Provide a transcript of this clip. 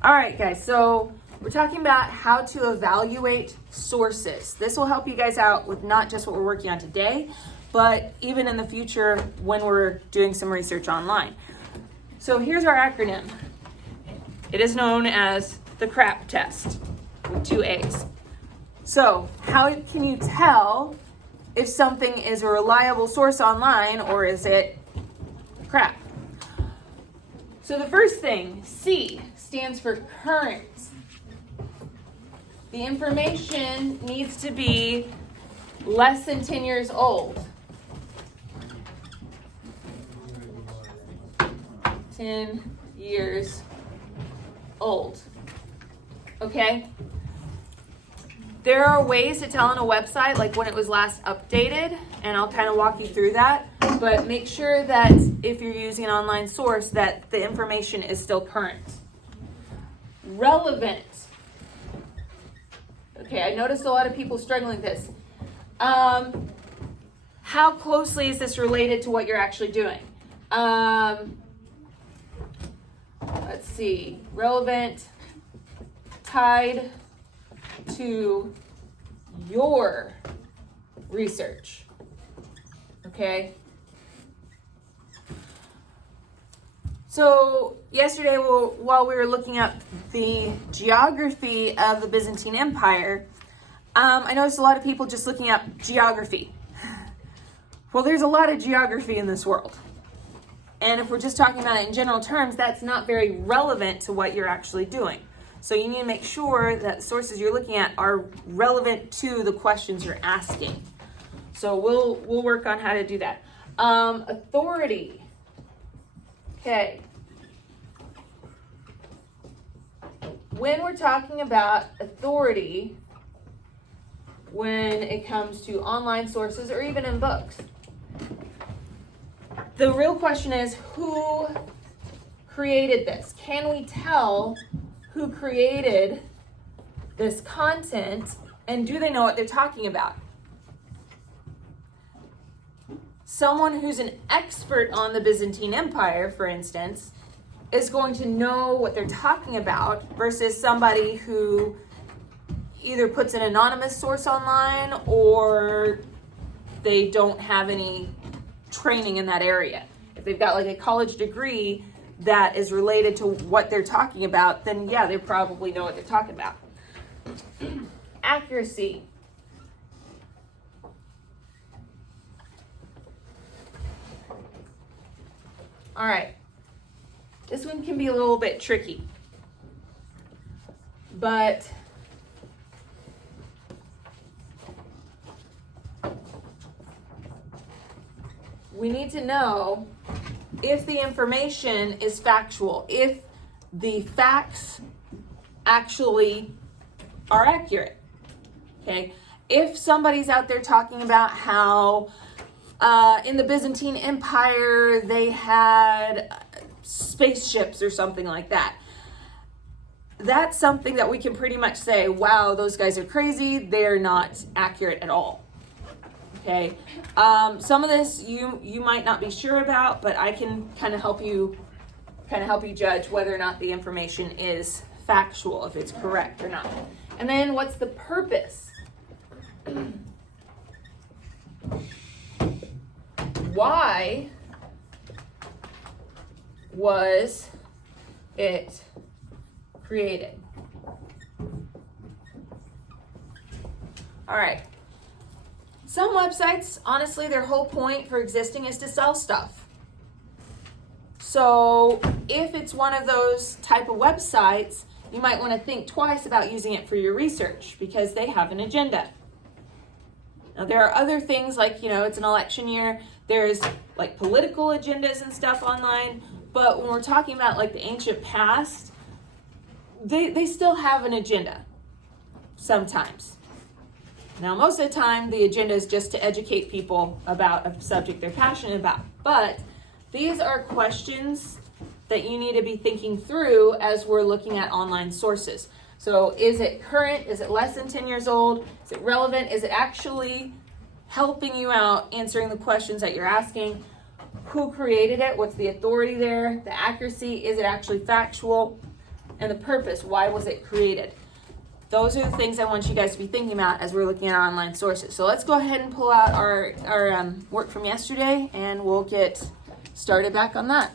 All right, guys, so we're talking about how to evaluate sources. This will help you guys out with not just what we're working on today, but even in the future when we're doing some research online. So here's our acronym. It is known as the CRAAP test with 2 A's. So how can you tell if something is a reliable source online or is it crap? So the first thing, C, stands for current. The information needs to be less than 10 years old. 10 years old. Okay? There are ways to tell on a website, like when it was last updated, and I'll kind of walk you through that. But make sure that if you're using an online source that the information is still current. Relevant. Okay, I noticed a lot of people struggling with this. How closely is this related to what you're actually doing? Let's see. Relevant, tied to your research. Okay? So yesterday, while we were looking at the geography of the Byzantine Empire, I noticed a lot of people just looking up geography. Well, there's a lot of geography in this world. And if we're just talking about it in general terms, that's not very relevant to what you're actually doing. So you need to make sure that the sources you're looking at are relevant to the questions you're asking. So we'll work on how to do that. Authority. Okay. When we're talking about authority, when it comes to online sources or even in books, the real question is, who created this? Can we tell who created this content, and do they know what they're talking about? Someone who's an expert on the Byzantine Empire, for instance, is going to know what they're talking about versus somebody who either puts an anonymous source online or they don't have any training in that area. If they've got like a college degree that is related to what they're talking about, then yeah, they probably know what they're talking about. Accuracy. All right. This one can be a little bit tricky, but we need to know if the information is factual, if the facts actually are accurate. Okay? If somebody's out there talking about how in the Byzantine Empire they had spaceships or something like that, that's something that we can pretty much say, wow, those guys are crazy, they're not accurate at all. Okay, some of this you might not be sure about, but I can kind of help you judge whether or not the information is factual, if it's correct or not. And then what's the purpose? Why was it created? All right. Some websites, honestly, their whole point for existing is to sell stuff. So if it's one of those type of websites, you might want to think twice about using it for your research because they have an agenda. Now, there are other things like, it's an election year. There's like political agendas and stuff online. But when we're talking about like the ancient past, they still have an agenda sometimes. Now, most of the time, the agenda is just to educate people about a subject they're passionate about. But these are questions that you need to be thinking through as we're looking at online sources. So is it current? Is it less than 10 years old? Is it relevant? Is it actually helping you out answering the questions that you're asking? Who created it? What's the authority there? The accuracy? Is it actually factual? and the purpose. Why was it created? Those are the things I want you guys to be thinking about as we're looking at our online sources. So let's go ahead and pull out our work from yesterday, and we'll get started back on that.